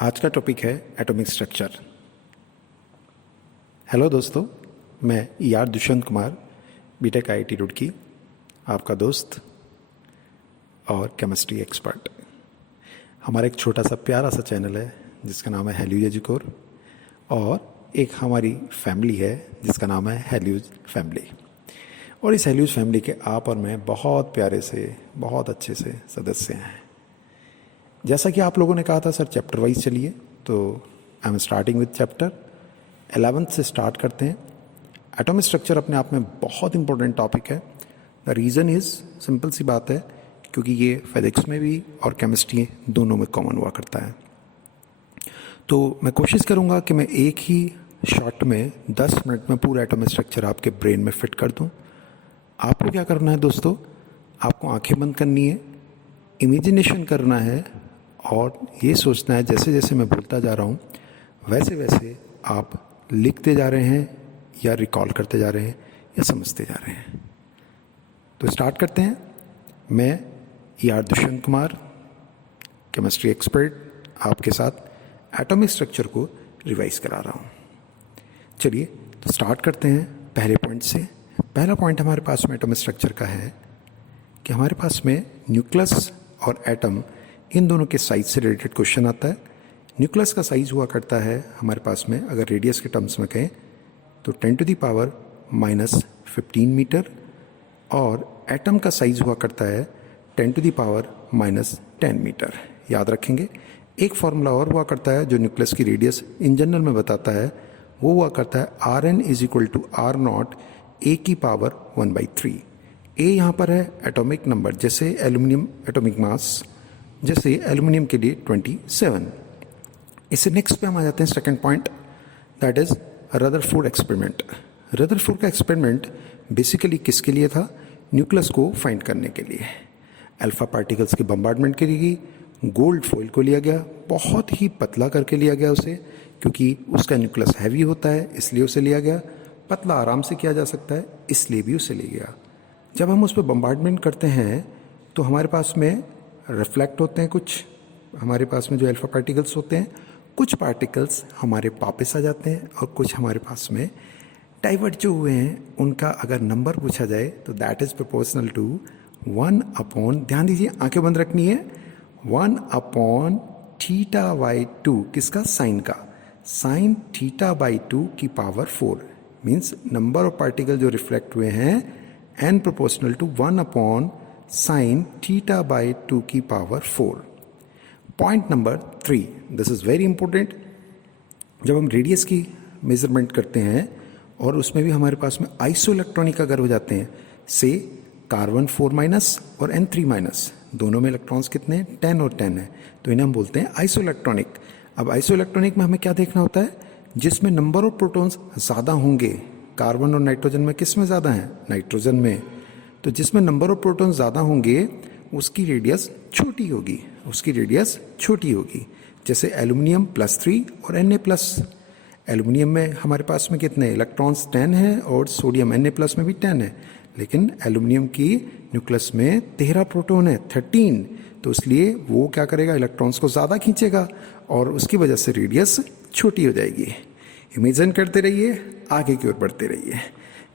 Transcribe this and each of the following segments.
आज का टॉपिक है एटॉमिक स्ट्रक्चर। हेलो दोस्तों, मैं यार दुष्यंत कुमार, बीटेक आईआईटी रुड़की, आपका दोस्त और केमिस्ट्री एक्सपर्ट। हमारा एक छोटा सा प्यारा सा चैनल है जिसका नाम है हेल्यूज एजुकोर, और एक हमारी फैमिली है जिसका नाम है हेल्यूज फैमिली। और इस हेल्यूज फैमिली के आप और मैं बहुत प्यारे से, बहुत अच्छे से सदस्य हैं। जैसा कि आप लोगों ने कहा था सर चैप्टर वाइज चलिए, तो I am starting with chapter 11th से स्टार्ट करते हैं। एटॉमिक स्ट्रक्चर अपने आप में बहुत इंपॉर्टेंट टॉपिक है। द रीज़न इज़, सिंपल सी बात है, क्योंकि ये फिजिक्स में भी और केमिस्ट्री दोनों में कॉमन हुआ करता है। तो मैं कोशिश करूँगा कि मैं एक ही शॉट में 10 मिनट में पूरा एटॉमिक स्ट्रक्चर आपके ब्रेन में फिट कर दूँ। आपको क्या करना है दोस्तों, आपको आंखें बंद करनी है, इमेजिनेशन करना है और ये सोचना है जैसे जैसे मैं बोलता जा रहा हूँ वैसे वैसे आप लिखते जा रहे हैं या रिकॉल करते जा रहे हैं या समझते जा रहे हैं। तो स्टार्ट करते हैं। मैं यार दुष्यंत कुमार, केमिस्ट्री एक्सपर्ट, आपके साथ एटॉमिक स्ट्रक्चर को रिवाइज करा रहा हूँ। चलिए तो स्टार्ट करते हैं पहले पॉइंट से। पहला पॉइंट हमारे पास में एटॉमिक स्ट्रक्चर का है कि हमारे पास में न्यूक्लियस और एटम, इन दोनों के साइज से रिलेटेड क्वेश्चन आता है। न्यूक्लियस का साइज हुआ करता है हमारे पास में, अगर रेडियस के टर्म्स में कहें तो 10⁻⁻15 मीटर, और एटम का साइज हुआ करता है 10⁻⁻10 मीटर। याद रखेंगे। एक फार्मूला और हुआ करता है जो न्यूक्लियस की रेडियस इन जनरल में बताता है, वो हुआ करता है Rn = R0 A⁻⁴ ए यहाँ पर है एटॉमिक नंबर, जैसे एल्यूमिनियम एटॉमिक मास, जैसे एल्यूमिनियम के लिए 27। इससे नेक्स्ट पे हम आ जाते हैं second point, that is Rutherford experiment. Rutherford का एक्सपेरिमेंट बेसिकली किसके लिए था? न्यूक्लियस को फाइंड करने के लिए। अल्फा पार्टिकल्स के बम्बार्डमेंट के लिए गोल्ड फॉइल को लिया गया, बहुत ही पतला करके लिया गया उसे, क्योंकि उसका न्यूक्लियस हैवी होता है इसलिए उसे लिया गया। पतला आराम से किया जा सकता है इसलिए भी उसे लिया गया। जब हम उस पर बम्बार्डमेंट करते हैं तो हमारे पास में रिफ्लेक्ट होते हैं कुछ, हमारे पास में जो अल्फा पार्टिकल्स होते हैं, कुछ पार्टिकल्स हमारे वापस आ जाते हैं और कुछ हमारे पास में डाइवर्ट जो हुए हैं उनका अगर नंबर पूछा जाए तो दैट इज प्रोपोर्शनल टू 1/, ध्यान दीजिए आंखें बंद रखनी है, 1/θ/2, किसका? साइन का, साइन θ/2 की power 4 means number of particle जो रिफ्लेक्ट हुए हैं n प्रोपोर्शनल टू 1/sin θ/2 की power 4। Point number 3, this is very important. जब हम रेडियस की मेजरमेंट करते हैं और उसमें भी हमारे पास में आइसो इलेक्ट्रॉनिक अगर हो जाते हैं, से कार्बन 4- और N3-, दोनों में इलेक्ट्रॉन्स कितने हैं? 10 और 10 है, तो इन्हें हम बोलते हैं आइसो इलेक्ट्रॉनिक। अब आइसो इलेक्ट्रॉनिक में हमें क्या देखना होता है? जिसमें नंबर ऑफ प्रोटॉन्स ज़्यादा होंगे, कार्बन और नाइट्रोजन में किस में ज़्यादा है? नाइट्रोजन में। तो जिसमें नंबर ऑफ प्रोटॉन्स ज़्यादा होंगे उसकी रेडियस छोटी होगी, उसकी रेडियस छोटी होगी। जैसे एल्यूमिनियम +3 और Na+। एल्यूमिनियम में हमारे पास में कितने इलेक्ट्रॉन्स? 10 हैं, और सोडियम Na+ में भी 10 है, लेकिन एल्यूमिनियम की न्यूक्लियस में 13 प्रोटॉन है, 13। तो इसलिए वो क्या करेगा? इलेक्ट्रॉन्स को ज़्यादा खींचेगा और उसकी वजह से रेडियस छोटी हो जाएगी। इमेजिन करते रहिए, आगे की ओर बढ़ते रहिए।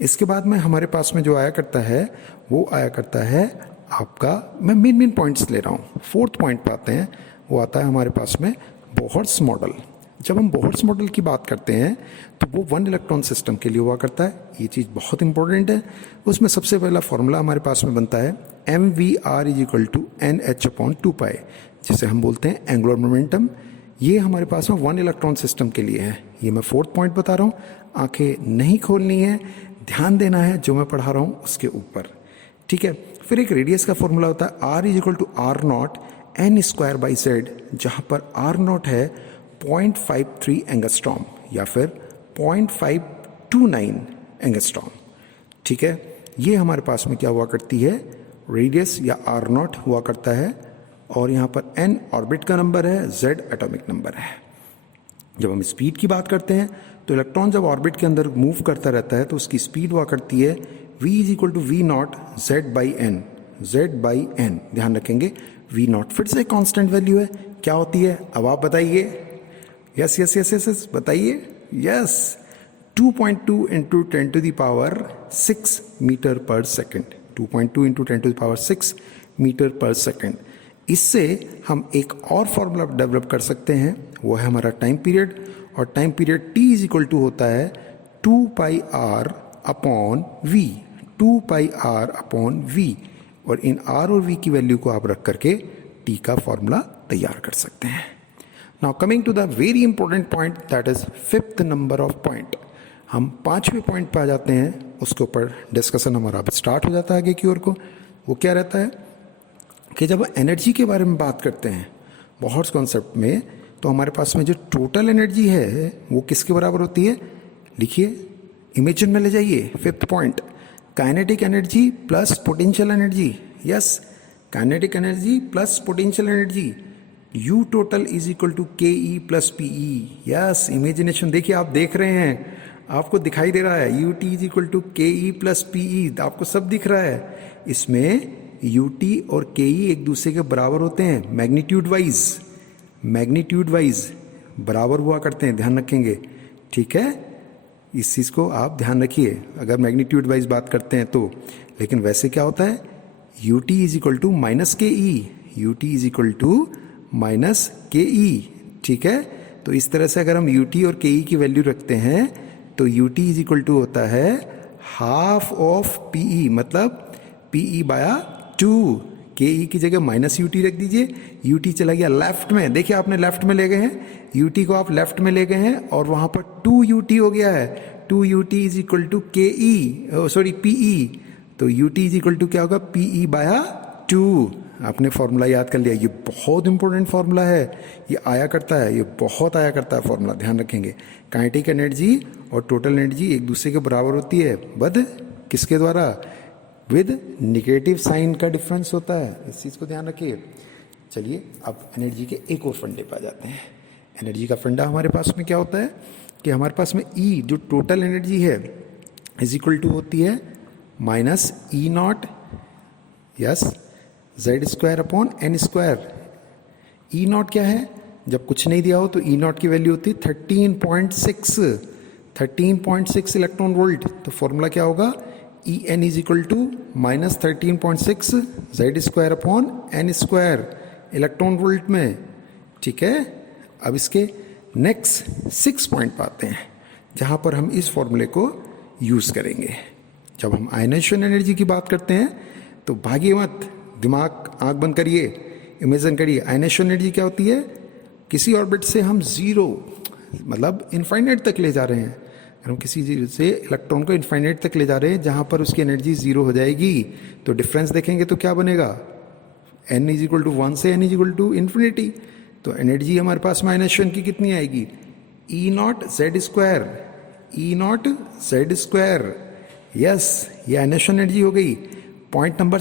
इसके बाद में हमारे पास में जो आया करता है वो आया करता है आपका, मैं मेन पॉइंट्स ले रहा हूँ। 4th पॉइंट पे आते हैं, वो आता है हमारे पास में बोहर्स मॉडल। जब हम बोहर्स मॉडल की बात करते हैं तो वो 1 इलेक्ट्रॉन सिस्टम के लिए हुआ करता है। ये चीज़ बहुत इंपॉर्टेंट है। उसमें सबसे पहला फॉर्मूला हमारे पास में बनता है mvr = nh/2π, जिसे हम बोलते हैं एंगुलर मोमेंटम। ये हमारे पास में 1 इलेक्ट्रॉन सिस्टम के लिए है। ये मैं 4th पॉइंट बता रहा हूँ, आंखें नहीं खोलनी है, ध्यान देना है जो मैं पढ़ा रहा हूँ उसके ऊपर, ठीक है। फिर एक रेडियस का फॉर्मूला होता है R = R0 n²/z, जहाँ पर R0 है 0.53 एंगस्ट्रॉम या फिर 0.529 एंगस्ट्रॉम, ठीक है। ये हमारे पास में क्या हुआ करती है? रेडियस या R0 हुआ करता है, और यहाँ पर n ऑर्बिट का नंबर है, z एटॉमिक नंबर है। जब हम स्पीड की बात करते हैं तो इलेक्ट्रॉन जब ऑर्बिट के अंदर मूव करता रहता है तो उसकी स्पीड हुआ करती है v = v0 z/n, z/n। ध्यान रखेंगे v0 फिर से कांस्टेंट वैल्यू है, क्या होती है? अब आप बताइए, yes yes yes yes yes बताइए। यस, 2.2 इंटू 10⁻6 मीटर पर सेकेंड, 2.2 इंटू 10⁻6 मीटर पर सेकेंड। इससे हम एक और फॉर्मूला डेवलप कर सकते हैं, वो है हमारा टाइम पीरियड, और time period t is equal to होता है 2πr upon v, 2πr upon v, और इन r और v की वैल्यू को आप रख करके t का फॉर्मूला तैयार कर सकते हैं। Now coming to the very important point, that is 5th number of point. हम 5वें पॉइंट पे आ जाते हैं, उसके ऊपर डिस्कशन हमारा अब स्टार्ट हो जाता है आगे की ओर को। वो क्या रहता है कि जब एनर्जी के बारे में बात करते हैं बोहर्ट्ज़ कॉन्सेप्ट में, तो हमारे पास में जो टोटल एनर्जी है वो किसके बराबर होती है? लिखिए, इमेजिन में ले जाइए 5th point, kinetic energy plus potential energy. Yes, kinetic energy plus potential energy, U total is equal to KE plus PE। Yes, imagination देखिए, आप देख रहे हैं, आपको दिखाई दे रहा है UT is equal to KE plus PE, आपको सब दिख रहा है। इसमें UT और KE एक दूसरे के बराबर होते हैं, मैग्नीट्यूड वाइज बराबर हुआ करते हैं, ध्यान रखेंगे, ठीक है। इस चीज़ को आप ध्यान रखिए अगर मैग्नीट्यूड वाइज बात करते हैं तो। लेकिन वैसे क्या होता है, UT is equal to minus KE, UT is equal to minus KE, ठीक है। तो इस तरह से अगर हम UT और KE की वैल्यू रखते हैं तो UT इज इक्वल टू होता है हाफ ऑफ PE, मतलब PE बाया 2। KE की जगह माइनस UT रख दीजिए, UT चला गया लेफ्ट में, देखिए आपने लेफ्ट में ले गए हैं, UT को आप लेफ्ट में ले गए हैं और वहां पर 2UT हो गया है। 2UT is equal to KE, sorry PE, तो UT इज इक्वल टू क्या होगा? PE बाया 2। आपने फॉर्मूला याद कर लिया, ये बहुत इंपॉर्टेंट फॉर्मूला है, ये आया करता है, ये बहुत आया करता है फॉर्मूला, ध्यान रखेंगे। काइनेटिक एनर्जी और टोटल एनर्जी एक दूसरे के बराबर होती है, बद किसके द्वारा? विद निगेटिव साइन का डिफरेंस होता है, इस चीज़ को ध्यान रखिए। चलिए अब एनर्जी के एक और फंडे पर आ जाते हैं। एनर्जी का फंडा हमारे पास में क्या होता है कि हमारे पास में E जो टोटल एनर्जी है इज इक्वल टू होती है minus E0, yes, Z square upon N square. E0 क्या है? जब कुछ नहीं दिया हो तो E0 की वैल्यू होती है 13.6 इलेक्ट्रॉन वोल्ट। तो फॉर्मूला क्या होगा? En is equal to minus 13.6 Z square upon N square electron volt में, ठीक है। अब इसके नेक्स्ट 6 पॉइंट पर आते हैं जहां पर हम इस फॉर्मूले को यूज करेंगे। जब हम आयनाइजेशन एनर्जी की बात करते हैं तो भागिए मत, दिमाग आंख बंद करिए, इमेजिन करिए। आयनाइजेशन एनर्जी क्या होती है? किसी ऑर्बिट से हम जीरो मतलब इनफाइनाइट तक ले जा रहे हैं, अगर हम किसी चीज से इलेक्ट्रॉन को इनफाइनाइट तक ले जा रहे हैं जहां पर उसकी एनर्जी जीरो हो जाएगी, तो डिफरेंस देखेंगे तो क्या बनेगा? n इज इक्वल टू 1 से n is equal to infinity. तो एनर्जी हमारे पास में आयनाइजेशन की कितनी आएगी? E0 Z square, E0 Z square. Yes, ये आयनाइजेशन एनर्जी हो गई। पॉइंट नंबर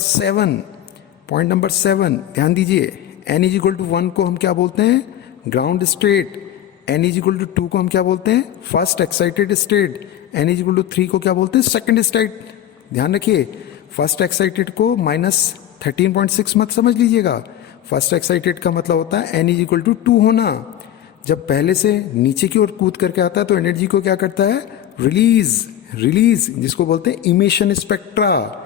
7, ध्यान दीजिए, n इज इक्वल टू 1 को हम क्या बोलते हैं? Ground state. n is equal to 2 को हम क्या बोलते हैं? First excited state. n is equal to 3 को क्या बोलते हैं? Second state. ध्यान रखिए, फर्स्ट एक्साइटेड को माइनस 13.6 मत समझ लीजिएगा। फर्स्ट एक्साइटेड का मतलब होता है n इज इक्वल टू 2 होना। जब पहले से नीचे की ओर कूद करके आता है तो एनर्जी को क्या करता है? रिलीज, जिसको बोलते हैं इमिशन स्पेक्ट्रा,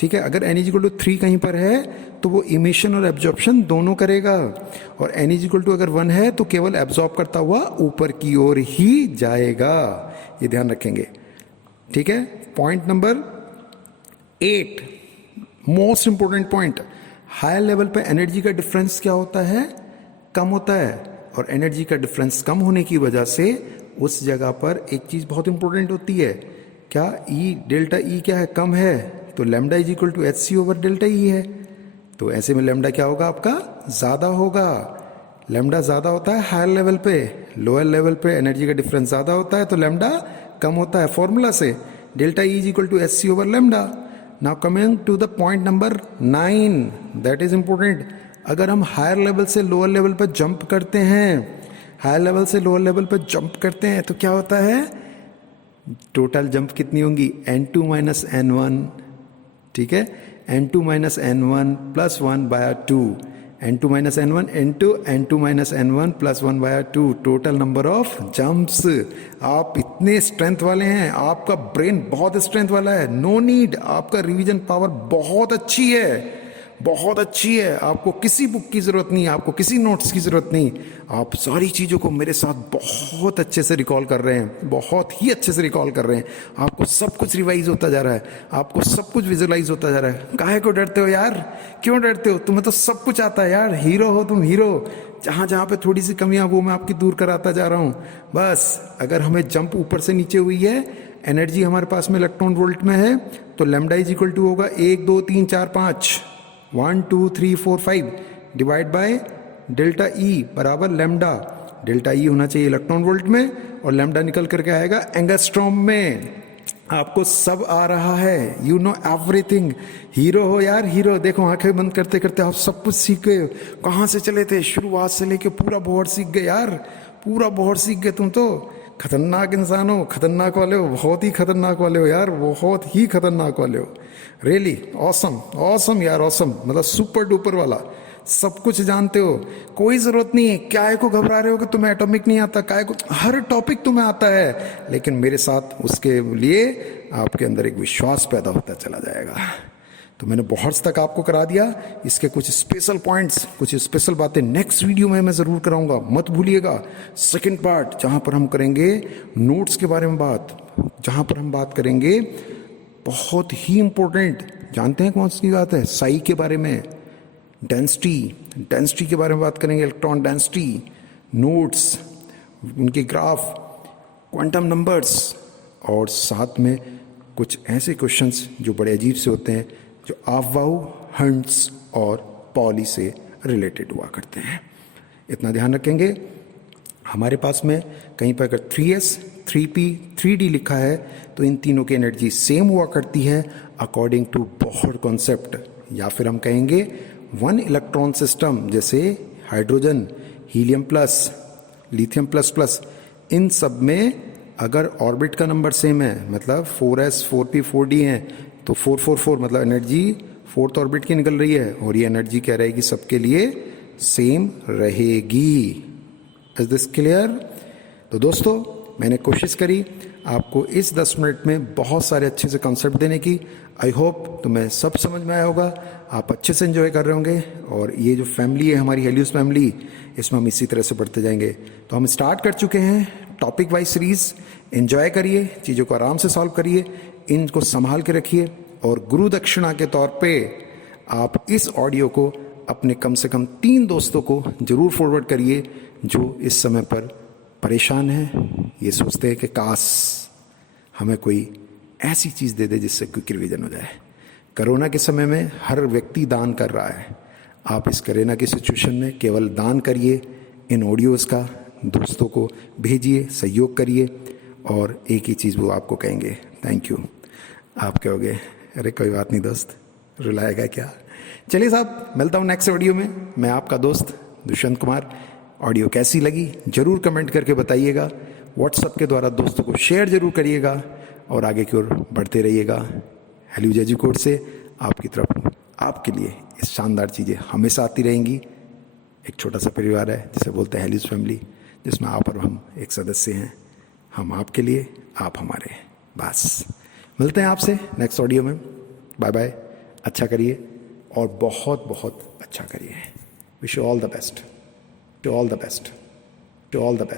ठीक है। अगर n इज इक्वल टू 3 कहीं पर है तो वो इमिशन और एब्जॉर्प्शन दोनों करेगा, और n इज इक्वल टू अगर 1 है तो केवल एब्जॉर्ब करता हुआ ऊपर की ओर ही जाएगा, ये ध्यान रखेंगे, ठीक है। Point number 8, most important point, higher level पे एनर्जी का डिफरेंस क्या होता है? कम होता है, और एनर्जी का डिफरेंस कम होने की वजह से उस जगह पर एक चीज बहुत इंपॉर्टेंट होती है, क्या? E, डेल्टा E क्या है? कम है, तो lambda is equal to HC over delta E है। तो ऐसे में लैम्डा क्या होगा आपका? ज्यादा होगा। लैम्डा ज्यादा होता है हायर लेवल पे, लोअर लेवल पे एनर्जी का डिफरेंस ज्यादा होता है तो लैम्डा कम होता है। फॉर्मूला से delta E is equal to HC over lambda. Now coming to the point number 9, that is important. अगर हम हायर लेवल से लोअर लेवल पर जंप करते हैं, हायर लेवल से लोअर लेवल पर जंप करते हैं तो क्या होता है? टोटल जंप कितनी होंगी? n2 माइनस n1, ठीक है। n2 minus n1 plus 1 by 2, n2 minus n1 into n2 minus n1 plus 1/2 total number of jumps. आप इतने स्ट्रेंथ वाले हैं, आपका ब्रेन बहुत स्ट्रेंथ वाला है, नो नीड, आपका रिवीजन पावर बहुत अच्छी है, बहुत अच्छी है, आपको किसी बुक की ज़रूरत नहीं, आपको किसी नोट्स की ज़रूरत नहीं, आप सारी चीज़ों को मेरे साथ बहुत अच्छे से रिकॉल कर रहे हैं, बहुत ही अच्छे से रिकॉल कर रहे हैं, आपको सब कुछ रिवाइज होता जा रहा है, आपको सब कुछ विजुलाइज होता जा रहा है। काहे को डरते हो यार, क्यों डरते हो? तुम्हें तो सब कुछ आता है यार, हीरो हो तुम, हीरो। जहाँ जहाँ पे थोड़ी सी कमियाँ वो मैं आपकी दूर कराता जा रहा हूँ। बस अगर हमें जंप ऊपर से नीचे हुई है, एनर्जी हमारे पास में इलेक्ट्रॉन वोल्ट में है, तो लैम्डा इज इक्वल टू होगा 1 2 3 4 5 1 2 3 4 5 डिवाइड बाय डेल्टा ई बराबर लैम्डा। डेल्टा ई होना चाहिए इलेक्ट्रॉन वोल्ट में और लैम्डा निकल करके आएगा एंगस्ट्रॉम में। आपको सब आ रहा है, यू नो एवरीथिंग। हीरो हो यार, हीरो। देखो आंखें बंद करते करते आप सब कुछ सीख गए। कहाँ से चले थे? शुरुआत से लेके पूरा बहुत सीख गए यार, पूरा बहुत सीख गए। तुम तो खतरनाक इंसान हो, खतरनाक वाले हो, बहुत ही खतरनाक वाले हो यार, बहुत ही खतरनाक वाले हो। रियली ऑसम, ऑसम यार, ऑसम, मतलब सुपर डुपर वाला। सब कुछ जानते हो, कोई जरूरत नहीं है। क्या को घबरा रहे हो कि तुम्हें एटॉमिक नहीं आता? काय को, हर टॉपिक तुम्हें आता है, लेकिन मेरे साथ उसके लिए आपके अंदर एक विश्वास पैदा होता चला जाएगा। तो मैंने बहुत तक आपको करा दिया। इसके कुछ स्पेशल पॉइंट्स, कुछ स्पेशल बातें नेक्स्ट वीडियो में मैं ज़रूर कराऊंगा, मत भूलिएगा। सेकंड पार्ट जहाँ पर हम करेंगे नोट्स के बारे में बात, जहाँ पर हम बात करेंगे बहुत ही इंपॉर्टेंट, जानते हैं कौन सी बात है? साई के बारे में, डेंसिटी, डेंसिटी के बारे में बात करेंगे, इलेक्ट्रॉन डेंसिटी, नोट्स, उनके ग्राफ, क्वांटम नंबर्स, और साथ में कुछ ऐसे क्वेश्चंस जो बड़े अजीब से होते हैं, जो अफवाह, हंट्स और पॉली से रिलेटेड हुआ करते हैं। इतना ध्यान रखेंगे। हमारे पास में कहीं पर अगर 3s 3p 3d लिखा है तो इन तीनों की एनर्जी सेम हुआ करती है अकॉर्डिंग टू बोहर कॉन्सेप्ट, या फिर हम कहेंगे वन इलेक्ट्रॉन सिस्टम, जैसे hydrogen, helium plus, lithium plus plus, इन सब में अगर ऑर्बिट का नंबर सेम है, मतलब 4s 4p 4d हैं, तो 444 मतलब एनर्जी फोर्थ ऑर्बिट की निकल रही है, और ये एनर्जी क्या रहेगी? सबके लिए सेम रहेगी। Is this clear? तो दोस्तों मैंने कोशिश करी आपको इस 10 मिनट में बहुत सारे अच्छे से कॉन्सेप्ट देने की। आई होप तुम्हें सब समझ में आया होगा, आप अच्छे से एंजॉय कर रहे होंगे। और ये जो फैमिली है हमारी हेलियोस फैमिली, इसमें हम इसी तरह से बढ़ते जाएंगे। तो हम स्टार्ट कर चुके हैं टॉपिक वाइज सीरीज। एंजॉय करिए, चीज़ों को आराम से सॉल्व करिए, इनको संभाल के रखिए, और गुरु दक्षिणा के तौर पे आप इस ऑडियो को अपने कम से कम 3 दोस्तों को जरूर फॉरवर्ड करिए जो इस समय पर परेशान हैं, ये सोचते हैं कि काश हमें कोई ऐसी चीज़ दे दे जिससे क्विक रिवीजन हो जाए। कोरोना के समय में हर व्यक्ति दान कर रहा है। आप इस कोरोना की सिचुएशन में केवल दान करिए, इन ऑडियोज़ का दोस्तों को भेजिए, सहयोग करिए, और एक ही चीज़ वो आपको कहेंगे, थैंक यू। आप कहोगे अरे कोई बात नहीं दोस्त, रुलाएगा क्या? चलिए साहब, मिलता हूँ नेक्स्ट ऑडियो में। मैं आपका दोस्त दुष्यंत कुमार। ऑडियो कैसी लगी जरूर कमेंट करके बताइएगा, व्हाट्सएप के द्वारा दोस्तों को शेयर जरूर करिएगा, और आगे की ओर बढ़ते रहिएगा। हेल्यूज एजुकोड से आपकी तरफ आपके लिए इस शानदार चीज़ें हमेशा आती रहेंगी। एक छोटा सा परिवार है जिसे बोलते हैं हेल्यूज फैमिली, जिसमें आप और हम एक सदस्य हैं। हम आपके लिए, आप हमारे। बस मिलते हैं आपसे नेक्स्ट ऑडियो में। Bye bye. अच्छा करिए और बहुत बहुत अच्छा करिए। Wish you all the best, to all the best, to all the best.